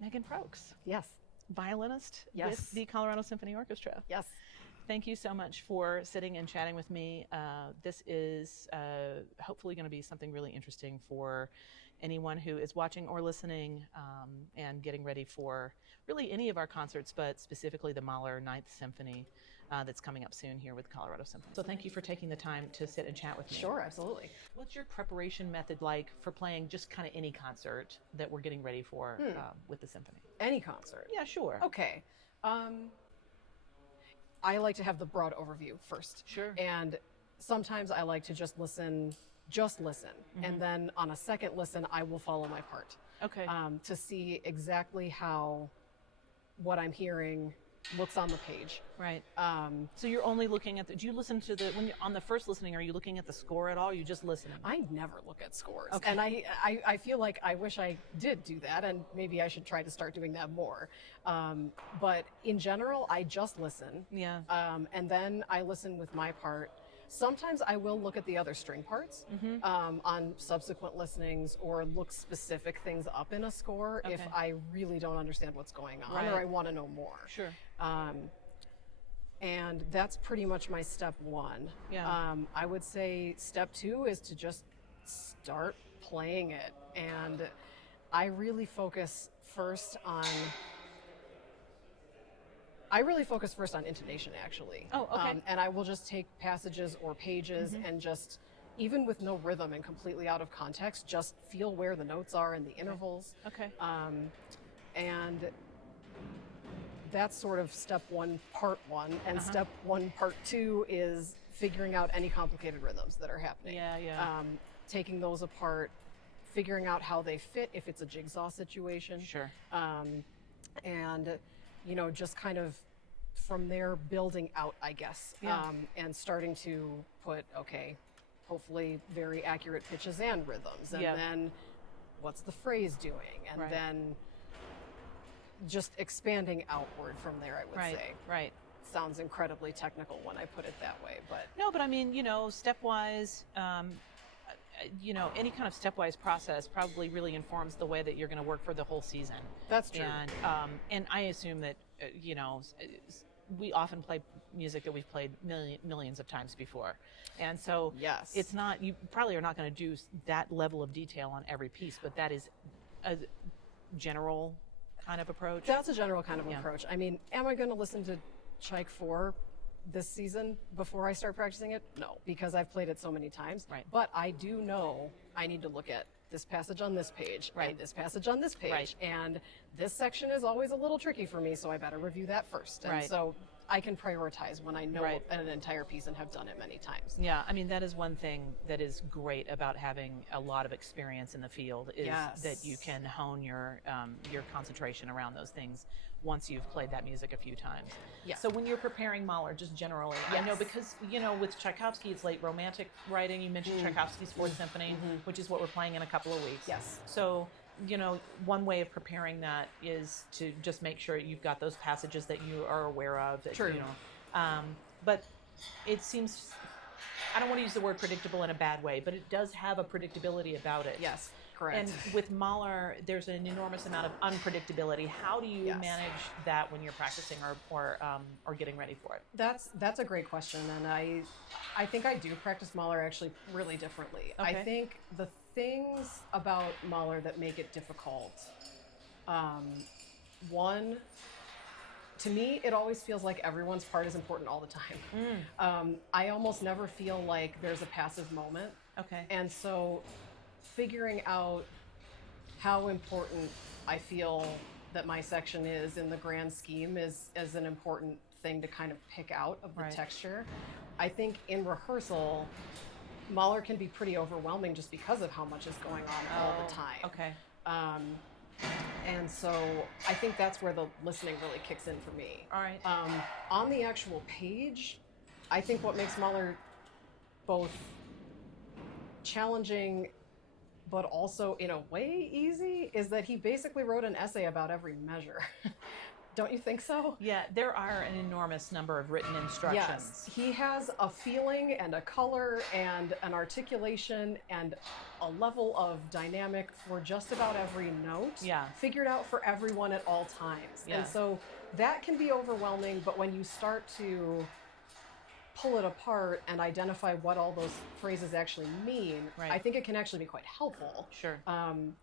Megan Prokes, Yes. violinist Yes. with the Colorado Symphony Orchestra. Yes. Thank you so much for sitting and chatting with me. This is hopefully going to be something really interesting for anyone who is watching or listening and getting ready for really any of our concerts, but specifically the Mahler Ninth Symphony that's coming up soon here with Colorado Symphony. So thank you for taking the time to sit and chat with me. Sure, absolutely. What's your preparation method like for playing just kind of any concert that we're getting ready for with the symphony? Any concert? Yeah, sure. Okay. I like to have the broad overview first. Sure. And sometimes I like to just listen. And then on a second listen, I will follow my part. Okay. To see exactly how what I'm hearing looks on the page. Right. So you're only looking at do you listen to when you're on the first listening, are you looking at the score at all? Or are you just listening? I never look at scores. Okay. And I feel like I wish I did do that, and maybe I should try to start doing that more. But in general, I just listen. Yeah. And then I listen with my part. Sometimes I will look at the other string parts on subsequent listenings, or look specific things up in a score if Okay. I really don't understand what's going on, Right. or I want to know more. Sure. And that's pretty much my step one. Yeah. I would say step two is to just start playing it. And I really focus first on intonation, actually. Oh, okay. And I will just take passages or pages and just, even with no rhythm and completely out of context, just feel where the notes are and the intervals. Okay. And that's sort of step one, part one. And step one, part two is figuring out any complicated rhythms that are happening. Yeah. Taking those apart, figuring out how they fit if it's a jigsaw situation. Sure. And, just kind of from there building out, I guess. Yeah. And starting to put, hopefully very accurate pitches and rhythms. And Yeah. then what's the phrase doing? And Right. then just expanding outward from there, I would say. Right. Sounds incredibly technical when I put it that way, but No, but I mean, stepwise, any kind of stepwise process probably really informs the way that you're going to work for the whole season. that's true. And I assume that, we often play music that we've played millions of times before. And so Yes. it's not, you probably are not going to do that level of detail on every piece, but that is a general kind of approach. That's a general kind of Yeah. approach. I mean, am I going to listen to Tchaik 4 this season before I start practicing it? No, because I've played it so many times. Right. But I do know I need to look at this passage on this page, Right. and this passage on this page, Right. and this section is always a little tricky for me, so I better review that first. And Right. so I can prioritize when I know Right. an entire piece and have done it many times. Yeah, I mean, that is one thing that is great about having a lot of experience in the field is Yes. that you can hone your concentration around those things once you've played that music a few times. Yes. So when you're preparing Mahler, just generally, I know Yes. because, with Tchaikovsky, it's late romantic writing. You mentioned Tchaikovsky's Fourth Symphony, which is what we're playing in a couple of weeks. Yes. So, one way of preparing that is to just make sure you've got those passages that you are aware of. That, True. But it seems, I don't want to use the word predictable in a bad way, but it does have a predictability about it. Yes, correct. And with Mahler, there's an enormous amount of unpredictability. How do you Yes. manage that when you're practicing or getting ready for it? That's a great question, and I think I do practice Mahler actually really differently. Okay. I think the things about Mahler that make it difficult, one, to me, it always feels like everyone's part is important all the time. I almost never feel like there's a passive moment. Okay. And so figuring out how important I feel that my section is in the grand scheme is an important thing to kind of pick out of the Right. texture. I think in rehearsal, Mahler can be pretty overwhelming just because of how much is going on all the time. Okay. And so I think that's where the listening really kicks in for me. All right. On the actual page, I think what makes Mahler both challenging but also in a way easy is that he basically wrote an essay about every measure. Don't you think so? Yeah, there are an enormous number of written instructions. Yes, he has a feeling and a color and an articulation and a level of dynamic for just about every note, Yeah. figured out for everyone at all times. Yeah. And so that can be overwhelming, but when you start to pull it apart and identify what all those phrases actually mean, Right. I think it can actually be quite helpful. Sure.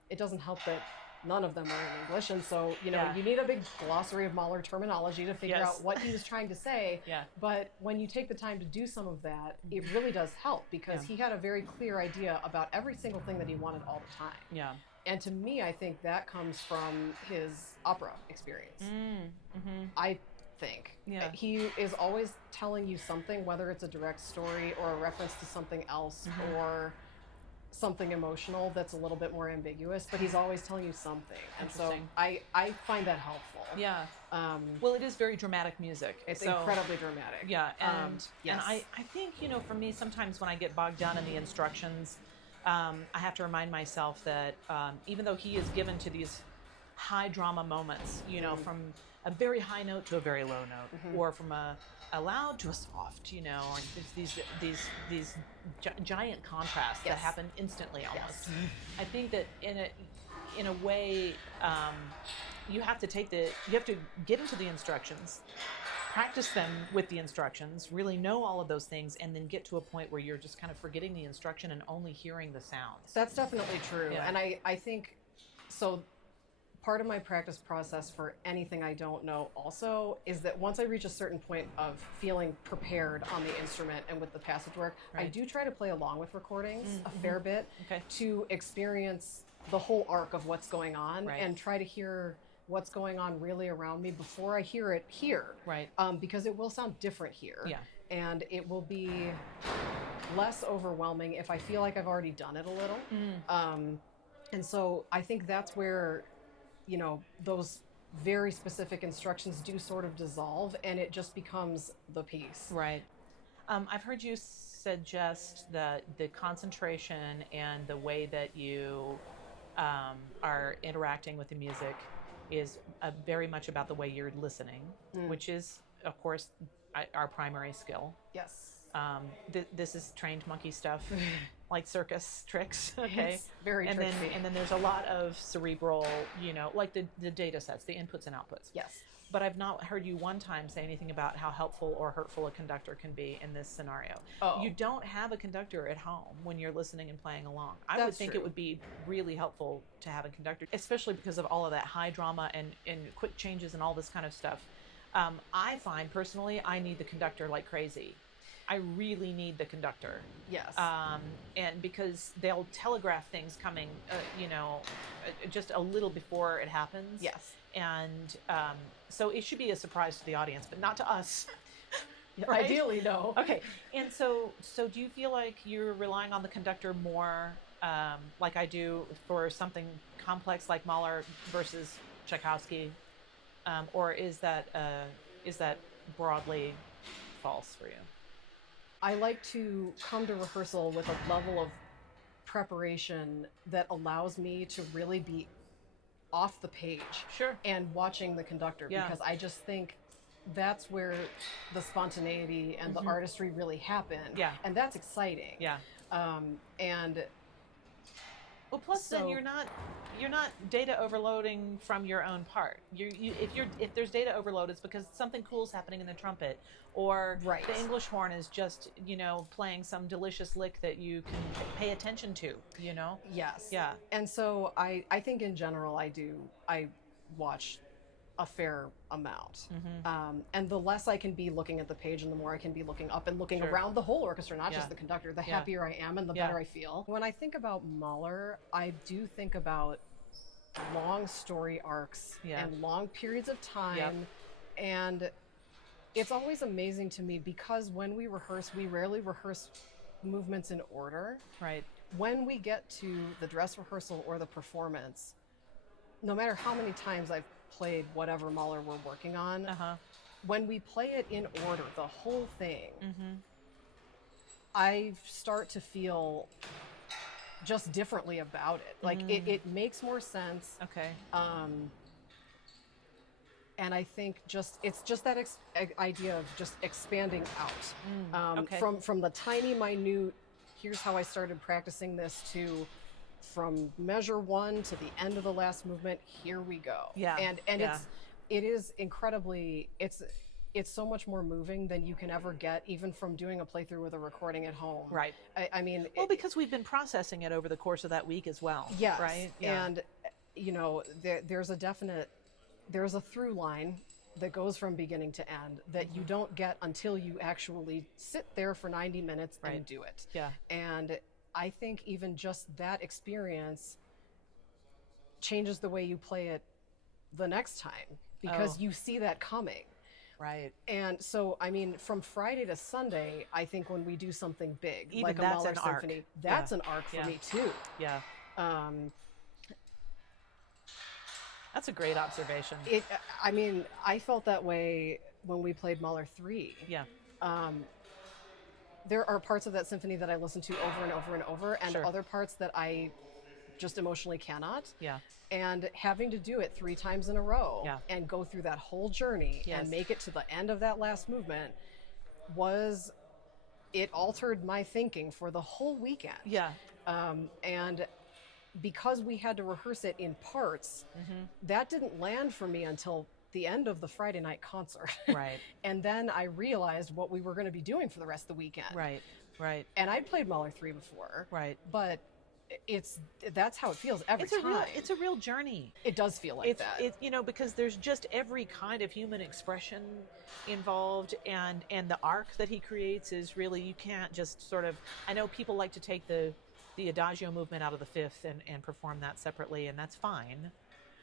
It doesn't help that none of them are in English, and so Yeah. you need a big glossary of Mahler terminology to figure Yes. out what he was trying to say. Yeah. But when you take the time to do some of that, it really does help, because Yeah. he had a very clear idea about every single thing that he wanted all the time. Yeah. And to me, I think that comes from his opera experience. Mm-hmm. I think. Yeah. He is always telling you something, whether it's a direct story or a reference to something else or something emotional that's a little bit more ambiguous, but he's always telling you something. And so Interesting. I find that helpful. Yeah. Well, it is very dramatic music. It's so, incredibly dramatic. Yeah, and yes. and I think, for me, sometimes when I get bogged down in the instructions, I have to remind myself that even though he is given to these high drama moments, from a very high note to a very low note, or from a loud to a soft, or there's these giant contrasts that Yes. happen instantly almost. Yes. I think that in a way, you have to get into the instructions, practice them with the instructions, really know all of those things, and then get to a point where you're just kind of forgetting the instruction and only hearing the sounds. That's definitely true. Yeah. And I think, so part of my practice process for anything I don't know also is that once I reach a certain point of feeling prepared on the instrument and with the passage work, I Right. do try to play along with recordings a fair bit Okay. to experience the whole arc of what's going on Right. and try to hear what's going on really around me before I hear it here. Right. Because it will sound different here. Yeah. And it will be less overwhelming if I feel like I've already done it a little. And so I think that's where, those very specific instructions do sort of dissolve, and it just becomes the piece. Right. I've heard you suggest that the concentration and the way that you are interacting with the music is very much about the way you're listening, which is, of course, our primary skill. Yes. This is trained monkey stuff, like circus tricks. Okay. It's very and tricksy. then there's a lot of cerebral, like the data sets, the inputs and outputs. Yes. But I've not heard you one time say anything about how helpful or hurtful a conductor can be in this scenario. Oh. You don't have a conductor at home when you're listening and playing along. I would That's think true. it would be really helpful to have a conductor, especially because of all of that high drama and quick changes and all this kind of stuff. I find personally, I need the conductor like crazy. I really need the conductor. Yes. And because they'll telegraph things coming, just a little before it happens. Yes. And so it should be a surprise to the audience, but not to us. Right? Ideally, no. Okay. And so do you feel like you're relying on the conductor more, like I do for something complex like Mahler versus Tchaikovsky, or is that broadly false for you? I like to come to rehearsal with a level of preparation that allows me to really be off the page. Sure. And watching the conductor, Yeah. because I just think that's where the spontaneity and the artistry really happen. Yeah. And that's exciting. Yeah. And Well, plus then So- you're not data overloading from your own part. If there's data overload, it's because something cool's happening in the trumpet, or Right. the English horn is just playing some delicious lick that you can pay attention to. yes. Yeah. And so I think in general I watch a fair amount. And the less I can be looking at the page and the more I can be looking up and looking Sure. around the whole orchestra, not Yeah. just the conductor, the Yeah. happier I am and the Yeah. better I feel. When I think about Mahler, I do think about long story arcs Yeah. and long periods of time. And it's always amazing to me because when we rehearse, we rarely rehearse movements in order. Right. When we get to the dress rehearsal or the performance, no matter how many times I've played whatever Mahler we're working on, when we play it in order, the whole thing, I start to feel just differently about it. Like it makes more sense. Okay. And I think it's just that idea of just expanding out Okay. from the tiny minute. Here's how I started practicing this to from measure 1 to the end of the last movement. Here we go. Yeah. And Yeah. it is incredibly. It's so much more moving than you can ever get, even from doing a playthrough with a recording at home. Right. I mean, Well, because we've been processing it over the course of that week as well. yes. Right. Yeah. And you know, there's a through line that goes from beginning to end that you don't get until you actually sit there for 90 minutes and do it. Yeah. And I think even just that experience changes the way you play it the next time, because you see that coming. Right. And so, I mean, from Friday to Sunday, I think when we do something big, Even like a that's Mahler an arc. Symphony, that's Yeah. an arc for Yeah. me too. Yeah. That's a great observation. I mean, I felt that way when we played Mahler 3. Yeah. There are parts of that symphony that I listen to over and over and over, and Sure. other parts that I just emotionally cannot. Yeah. And having to do it 3 times in a row Yeah. and go through that whole journey Yes. and make it to the end of that last movement it altered my thinking for the whole weekend. Yeah. And because we had to rehearse it in parts, that didn't land for me until the end of the Friday night concert. Right. And then I realized what we were going to be doing for the rest of the weekend. Right. Right. And I'd played Mahler 3 before. Right. But that's how it feels every time. It's a real journey. It does feel like that. It's you know, because there's just every kind of human expression involved, and the arc that he creates is really, you can't just sort of, I know people like to take the adagio movement out of the fifth and perform that separately, and that's fine.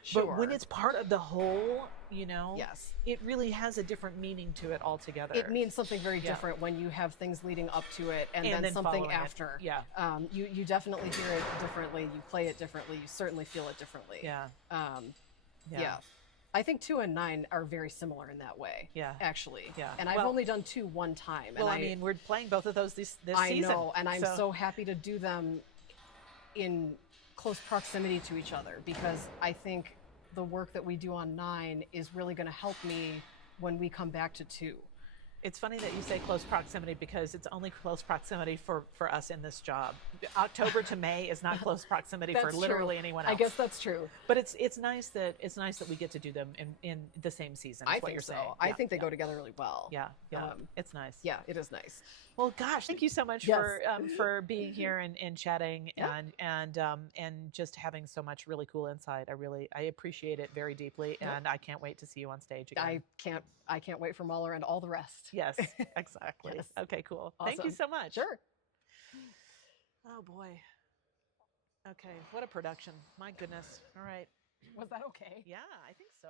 Sure. But when it's part of the whole, you know, Yes. it really has a different meaning to it altogether. It means something very different when you have things leading up to it and then something following it. after. Yeah. You definitely hear it differently. You play it differently. You certainly feel it differently. Yeah. Yeah. I think 2 and 9 are very similar in that way. Yeah. Actually. Yeah. And I've Well- only done 2 one time. Well, and I mean, we're playing both of those this I season. know, and I'm so happy to do them in close proximity to each other, because I think the work that we do on 9 is really going to help me when we come back to 2. It's funny that you say close proximity, because it's only close proximity for us in this job. October to May is not close proximity for That's literally true. anyone else. I guess that's true. But it's nice that we get to do them in the same season. Is I what think you're so. saying. I Yeah, think they yeah. go together really well. Yeah, it's nice. Yeah, it is nice. Well, gosh, thank you so much Yes. for being here and chatting Yeah. and just having so much really cool insight. I appreciate it very deeply, and I can't wait to see you on stage again. I can't wait for Mahler and all the rest. Yes, exactly. Yes. Okay, cool. Thank you Awesome. so much. Sure. Oh boy. Okay, what a production. My goodness. All right. Was that okay? Yeah, I think so.